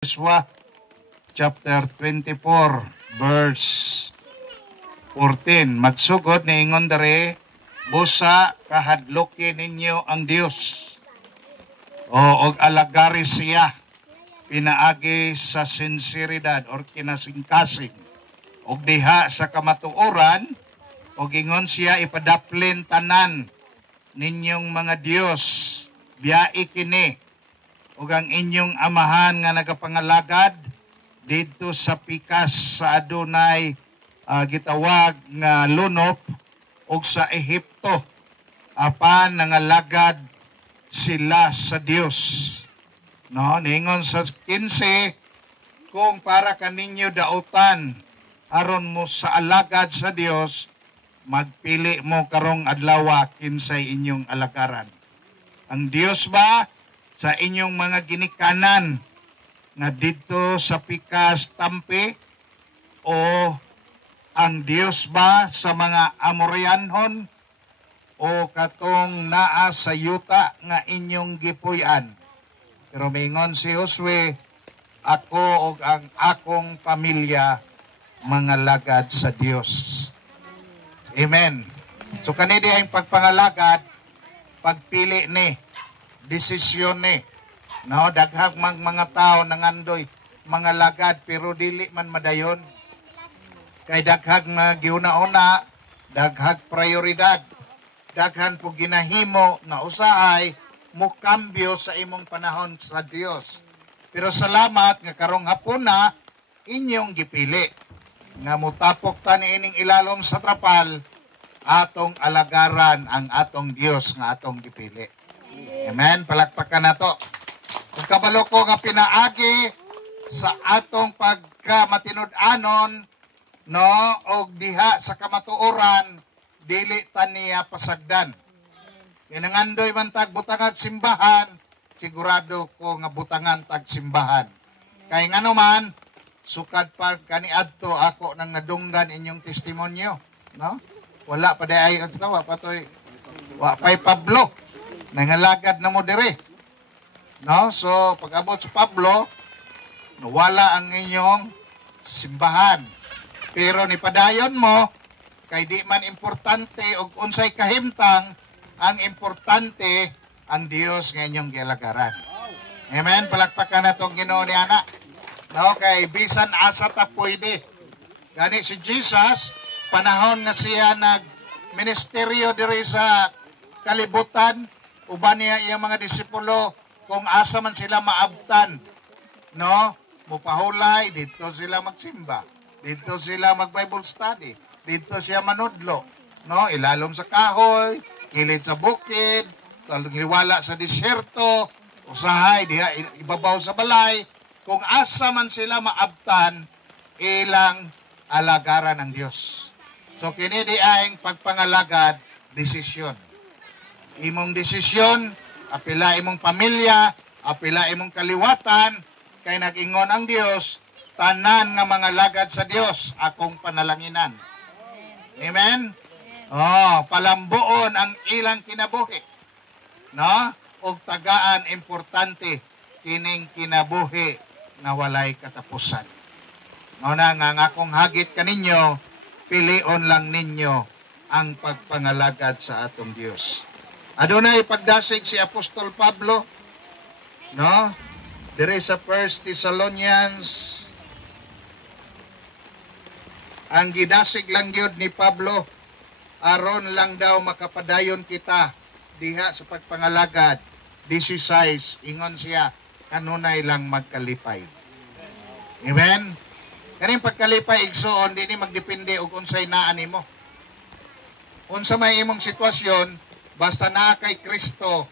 Joshua chapter 24 verse 14. Magsugod ni ingon dere, busa kahadlokin ninyo ang Dios. Og alagari siya pinaagi sa sinseridad or kinasingkasing. Og diha sa kamatuoran, og ingon siya ipadaplin tanan ninyong mga Dios. Biyai kini ug ang inyong amahan nga nagapangalagad dito sa pikas sa adunay gitawag nga lunop ug sa Ehipto apan nangalagad sila sa Dios. No, ningon sa 15, kung para kaninyo dautan aron mo sa alagad sa Dios, magpili mo karong adlaw kinsay inyong alagaran. Ang Dios ba sa inyong mga ginikanan nga dito sa pikas tampi, o ang Dios ba sa mga Amorianhon o katong naa sa yuta nga inyong gipuy-an? Pero mingon si Josue, ako o ang akong pamilya mga lagad sa Dios. Amen. So kanidi ang pagpangalagad, pagpili ni, desisyon ni. No, daghang mga tao nangandoy mga lagad pero dili man madayon. Kay daghang giuna-una, daghang prioridad, daghan po ginahimo nga usahay mo kambyo sa imong panahon sa Dios. Pero salamat nga karong hapon na inyong gipili nga mutapok ta niining ilalom sa trapal, atong alagaran ang atong Dios nga atong gipili. Amen. Palakpakan na to. Kung kabalo ko nga pinaagi sa atong pagkamatinud-anon, no, og diha sa kamatuoran, dili ta niya pasagdan. Kinangandoy man tag butangan simbahan, sigurado ko nga butangan tag simbahan. Kay ngano man, sukad pa kaniadto ako nang nadunggan inyong testimonyo, no? Wala pa day ay wa patoy. Wa pay Pablo. Nangalagad na mo dire. No? So, pag-abot sa Pablo, wala ang inyong simbahan. Pero nipadayon mo, kay di man importante o unsay kahimtang, ang importante ang Dios nga inyong gilagaran. Amen? Palakpakan na itong Ginoo ni Ana. No? Kay bisan asa ta pwede. Gani si Jesus, panahon nga siya nag-ministeryo dire sa kalibutan, uban niya iyang mga disipulo, kung asa man sila maabtan, no? Mupahulay, dito sila magsimba, dito sila mag-Bible study, dito siya manudlo, no? Ilalom sa kahoy, kilid sa bukid, liwala sa disyerto, usahay, diha, ibabaw sa balay, kung asa man sila maabtan, ilang alagaran ng Diyos. So, kini di aing pagpangalagad, desisyon. Imong desisyon, apila imong pamilya, apila imong kaliwatan, kay nag-ingon ang Dios, tanan nga mga lagad sa Dios, akong panalanginan. Amen? Oh, palambuon ang ilang kinabuhi. No? Og tagaan importante, kining kinabuhi nga walay katapusan. No na nga akong hagit kaninyo, pilion lang ninyo ang pagpangalagad sa atong Dios. Adunay pagdasig si Apostol Pablo, no? Dire sa 1 Thessalonians, ang gidasig lang gyud ni Pablo, aron lang daw makapadayon kita diha sa pagpangalagad. 16, ingon siya, kanunay lang magkalipay. Amen? Kaning pagkalipay igsoon, di ni magdepende og unsay naa nimo. Unsa may imong sitwasyon, basta naa kay Kristo,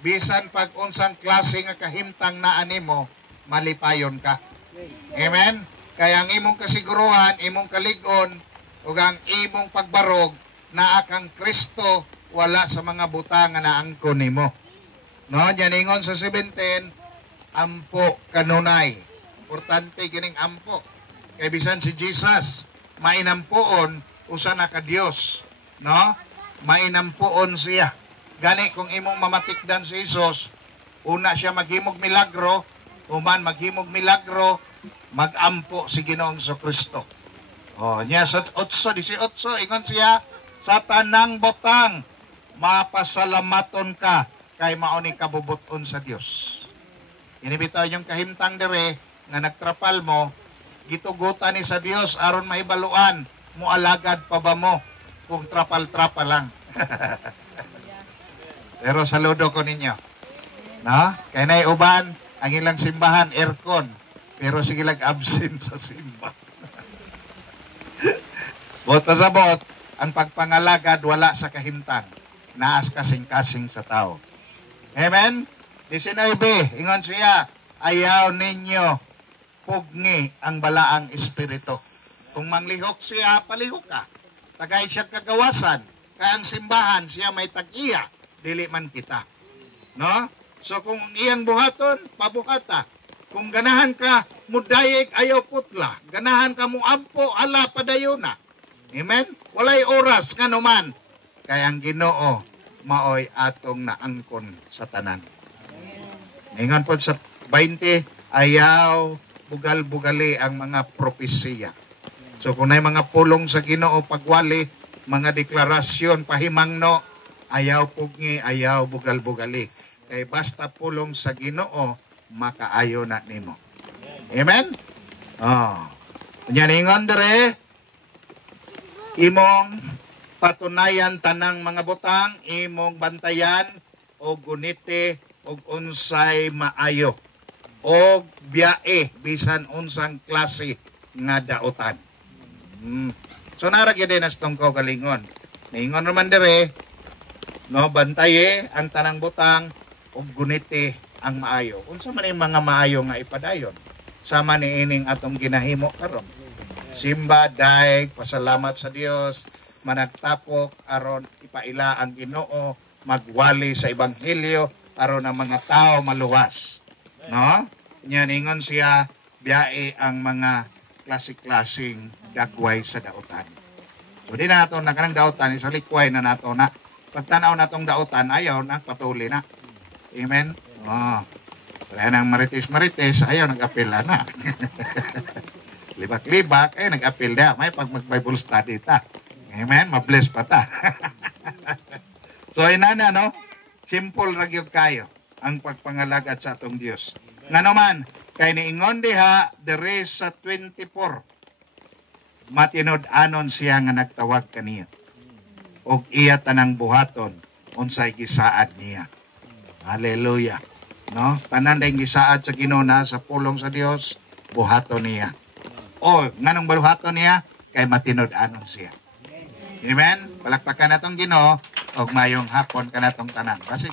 bisan pag unsang klase nga kahimtang naa nimo, malipayon ka. Amen? Kaya ang imong kasiguruhan, imong kalig-on, ug ang imong pagbarog, naa kang Kristo, wala sa mga butang nga naangkon nimo. No, diyan ingon sa 17, ampo kanunay. Importante kining ampo. Kay bisan si Jesus, mainampuon usa na ka Dios, no? Mainampuon siya. Gani kung imong mamatikdan si Jesus, una siya maghimog milagro, human maghimog milagro, magampo si Ginoong Kristo. Oh, niya sa 8:18 ingon siya, sa tanang butang mapasalamaton ka kay mao ni kabubuton sa Dios. Inibitaw yung kahimtang dire nga nagtrapal mo, gitugutan ni sa Dios aron maibaluan mo alagad pa ba mo kung trapal-trapal lang. Pero saludo ko ninyo. No? Kaya na uban, ang ilang simbahan, aircon. Pero sige lang absent sa simba. Bota sa bot, ang pagpangalagad wala sa kahimtang. Naas kasing-kasing sa tao. Amen? 19, ingon siya, ayaw ninyo pugni ang balaang espiritu. Kung manglihok siya, palihok ka. Tagay siya kagawasan. Kaya ang simbahan, siya may tag-iya. Dili man kita. No? So kung iyang buhaton, pabuhata. Kung ganahan ka, mudayeg ayaw putla. Ganahan ka mo ampo, ala padayon na. Amen? Walay oras nga naman. Kaya ang Ginoo, maoy atong naangkon sa tanan. Ingon po sa 20, ayaw bugal-bugali ang mga propesiya. So kung may mga pulong sa Ginoo pagwali, mga deklarasyon, pahimangno, ayaw pugni, ayaw bugal-bugali. Kay basta pulong sa Ginoo, makaayo na nimo. Amen? Oh. Yan ingon dere, imong patunayan tanang mga butang, imong bantayan o gunite o unsay maayo o biyae bisan unsang klase nga dautan. So naragya din as tong kalingon. Ningon naman dire, no, bantaye ang tanang butang o gunite ang maayo. Unsa man yung mga maayo nga ipadayon? Sama ni ining atong ginahimo karon. Simba, daig, pasalamat sa Dios, managtapok aron ipaila ang Ginoo, magwali sa ebanghelyo aron ang mga tao maluwas. No? Nya ningon siya, biyae ang mga klase-klaseng dagway sa dautan. So di na nato na kanang dautan, isa likway na nato na. Pagtanaw na tong dautan, ayaw na, patuli na. Amen? Oh. Wala nang marites-marites, ayaw, nag-apela na. Libak-libak, nag-apel na. May pag mag-Bible study ta. Amen? Mabless pa ta. So, inana, no? Simple ragyog kayo ang pagpangalagad sa atong Diyos. Nga naman, kay niingon diha, there is sa 24, matinod-anon siya nga nagtawag kaniya. Og iya tanang buhaton, unsay gisaad niya. Hallelujah. No? Tanan dayong gisaad sa Ginoo na sa pulong sa Dios, buhaton niya. O, nganong buhaton niya? Kay matinod-anon siya. Amen? Palakpakan natong Ginoo, og mayong hapon kanatong tanan. Kasi